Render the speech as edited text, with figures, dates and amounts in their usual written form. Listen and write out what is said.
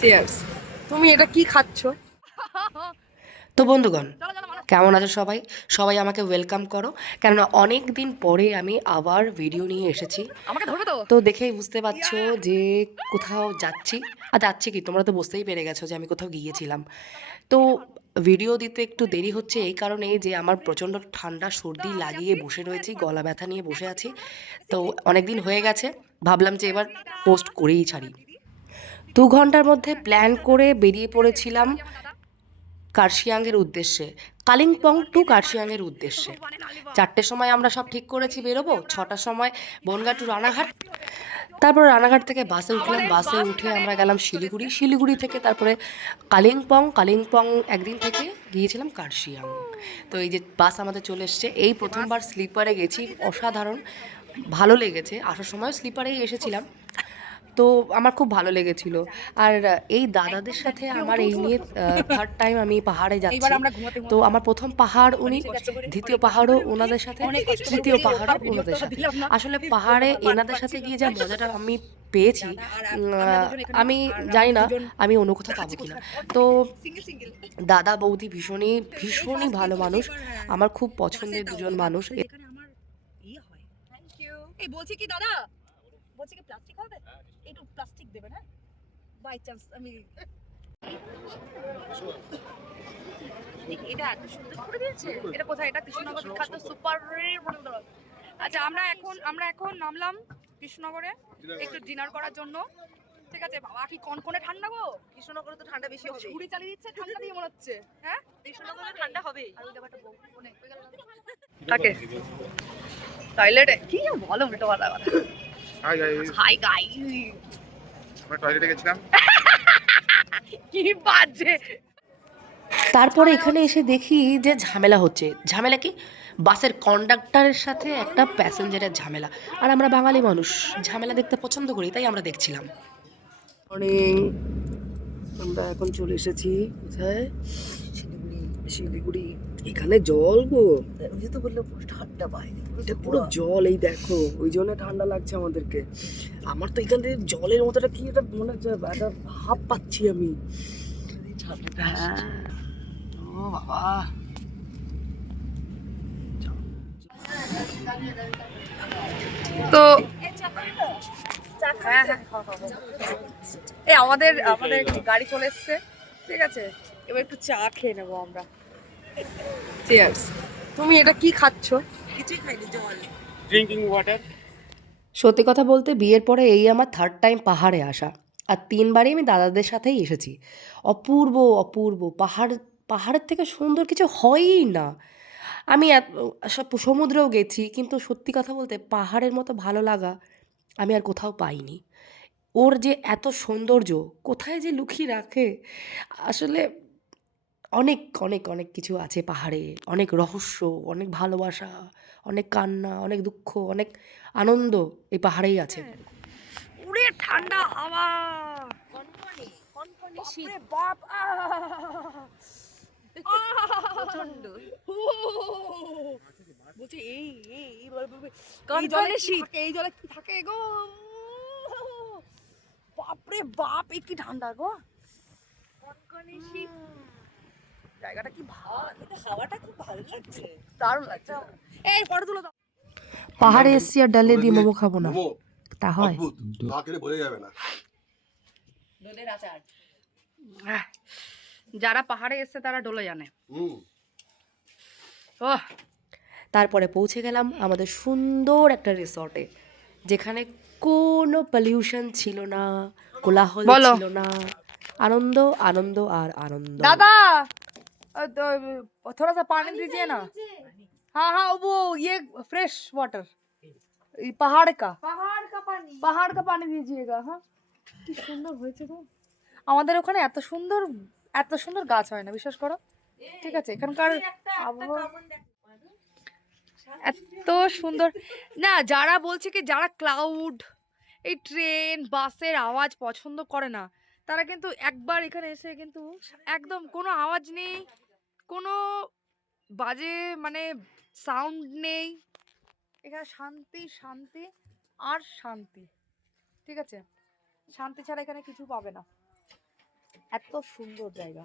Cheers. তুমি এটা কি খাচ্ছ? তো বন্ধুগণ, কেমন আছো সবাই? সবাই আমাকে ওয়েলকাম করো, কেননা অনেক দিন পরে আমি আবার ভিডিও নিয়ে এসেছি। আমাকে ধরবে তো? তো দেখেই বুঝতে পারছো যে কোথাও যাচ্ছি। আর যাচ্ছি কি, তোমরা তো বুঝতেই পেরে গেছো যে আমি কোথাও গিয়েছিলাম। তো ভিডিও দিতে একটু দেরি হচ্ছে এই কারণেই যে আমার প্রচণ্ড ঠান্ডা সর্দি লাগিয়ে বসে রয়েছি, গলা ব্যথা নিয়ে বসে আছি। তো অনেক দিন হয়ে গেছে, ভাবলাম যে এবার পোস্ট করেই ছাড়ি। 2 ঘন্টার মধ্যে প্ল্যান করে বেরিয়ে পড়েছিলাম কার্শিয়াংয়ের উদ্দেশ্যে, কালিম্পং টু কার্শিয়াংয়ের উদ্দেশ্যে। 4টের সময় আমরা সব ঠিক করেছি বেরোবো, 6টার সময় বনগাঁ টু রানাঘাট। তারপর রানাঘাট থেকে বাসে উঠলাম, বাসে উঠে আমরা গেলাম শিলিগুড়ি, শিলিগুড়ি থেকে তারপরে কালিম্পং, কালিম্পং একদিন থেকে গিয়েছিলাম কার্শিয়াং। তো এই যে বাস আমাদের চলে এসছে, এই প্রথমবার স্লিপারে গেছি, অসাধারণ ভালো লেগেছে। আসার সময় স্লিপারেই এসেছিলাম, তো আমার খুব ভালো লেগেছিল। আর এই দাদাদের সাথে আমার এই নিয়ে থার্ড টাইম আমি পাহাড়ে এইবার যাচ্ছি। আমরা তো ঘুমাতে আমার প্রথম পাহাড় উনি, দ্বিতীয় পাহাড়ও ওনাদের সাথে, তৃতীয় পাহাড়ও ওনাদের সাথে। আসলে পাহাড়ে এনাদের সাথে গিয়ে যা মজাটা আমি পেয়েছি, আমি জানি না আমি অন্য কোথাও পাবো কিনা। তো দাদা বৌদি ভীষণই ভীষণই ভালো মানুষ, আমার খুব পছন্দের দুজন মানুষ। যেখানে আমার ইয়ে হয়। Thank you. এই বলছি কি দাদা, বলছি কি প্লাস্টিক হবে? একটু প্লাস্টিক দেবেন, হ্যাঁ? বাই চান্স আমি এটা এত সুন্দর করে দিয়েছে। এটা কোথায়? এটা কৃষ্ণনগর বিখ্যাত সুপার মনোদর। আচ্ছা, আমরা এখন নামলাম কৃষ্ণনগরে একটু ডিনার করার জন্য। ঠিক আছে বাবা, কি কনকনে ঠান্ডা গো। কৃষ্ণনগরে তো ঠান্ডা বেশি হবে। ছুরি চালিয়ে দিচ্ছে ঠান্ডা দিয়ে মনে হচ্ছে। হ্যাঁ, কৃষ্ণনগরে ঠান্ডা হবে। আর ওই ব্যাপারটা কোনে হয়ে গেল থাকে টয়লেটে কি বলো উল্টো পাল্টা কথা। হাই গাইস, হাই গাইস, আমরা টয়লেটে গেছিলাম। কি বাজে। তারপরে এখানে এসে দেখি যে ঝামেলা হচ্ছে। ঝামেলা কি? বাসের কন্ডাক্টরের সাথে একটা প্যাসেঞ্জারের ঝামেলা। আর আমরা বাঙালি মানুষ, ঝামেলা দেখতে পছন্দ করি, তাই আমরা দেখছিলাম। মর্নিং, আমরা এখন চলে এসেছি কোথায়? শিলিগুড়ি। শিলিগুড়ি। এখানে জল গো, ওই যে তো বললো ঠান্ডা বাইরে। এটা পুরো জল, এই দেখো, ওই জন্য ঠান্ডা লাগছে আমাদেরকে। আমার তো এখান থেকে জলের মতোটা কি একটা মনে হচ্ছে, একটা ভাব পাচ্ছি আমি। হ্যাঁ, ও বাবা। তো হ্যাঁ হ্যাঁ, এই আমাদের আমাদের গাড়ি চলে এসছে। ঠিক আছে, এবার একটু চা খেয়ে নেবো আমরা। চিয়ার্স। তুমি এটা কি খাচ্ছ? কিছুই খাইনি, জল। Drinking water. সত্যি কথা বলতে বিয়ের পরে এই আমার থার্ড টাইম পাহাড়ে আসা। আর 3বারই আমি দাদাদের সাথেই এসেছি। অপূর্ব, অপূর্ব পাহাড়। পাহাড়ের থেকে সুন্দর কিছু হয়ই না। আমি সমুদ্রেও গেছি, কিন্তু সত্যি কথা বলতে পাহাড়ের মতো ভালো লাগা আমি আর কোথাও পাইনি। ওর যে এত সৌন্দর্য কোথায় যে লুকিয়ে রাখে, আসলে অনেক অনেক অনেক কিছু আছে পাহাড়ে। অনেক রহস্য, অনেক ভালোবাসা, অনেক কান্না, অনেক দুঃখ, অনেক আনন্দ এই পাহাড়েই আছে। উড়ে ঠান্ডা হাওয়া, কনকনে কনকনে বাপরে শীত বাপ, প্রচন্ড। বলছি এই কনকনে জলে কি শীত। থাকে, এই জলে কি থাকে গো। বাপরে বাপ, এই কি ঠান্ডা গো। কনকনে শীত। জায়গাটা কি ভালো, কিন্তু হাওয়াটা খুব ভালো লাগছে। দারুণ লাগছে। এই ফটো তুলো দাও। পাহাড়ে এসছি আর ডালে দিয়ে মোমো খাবো না, মোমো তা হয়? অদ্ভুত, না খেলে বোঝা যাবে না। দোলের আচার। আহ, যারা পাহাড়ে এসছে তারা ডোলে জানে। হুম। ওহ, তারপরে পৌঁছে গেলাম আমাদের সুন্দর একটা রিসর্টে, যেখানে কোনো পলিউশন ছিল না, কোলাহল বলো। ছিল না। আনন্দ, আনন্দ আর আনন্দ। दादा थोड़ा सा पानी दीजिए ना। हाँ हाँ, वो ये फ्रेश वाटर, पहाड़ का पानी दीजिएगा। हाँ, কি সুন্দর হয়েছে গো। আমাদের ওখানে এত সুন্দর গাছ হয় না, বিশ্বাস করো। ঠিক আছে, এখানকার আবহাওয়া এত সুন্দর না। যারা বলছে কি, যারা ক্লাউড, এই ট্রেন বাসের আওয়াজ পছন্দ করে না, তারা কিন্তু একবার এখানে এসে কিন্তু একদম কোনো আওয়াজ নেই, কোনো বাজে মানে সাউন্ড নেই, এখানে শান্তি শান্তি আর শান্তি। ঠিক আছে, শান্তি ছাড়া এখানে কিছু পাবে না। এত সুন্দর জায়গা।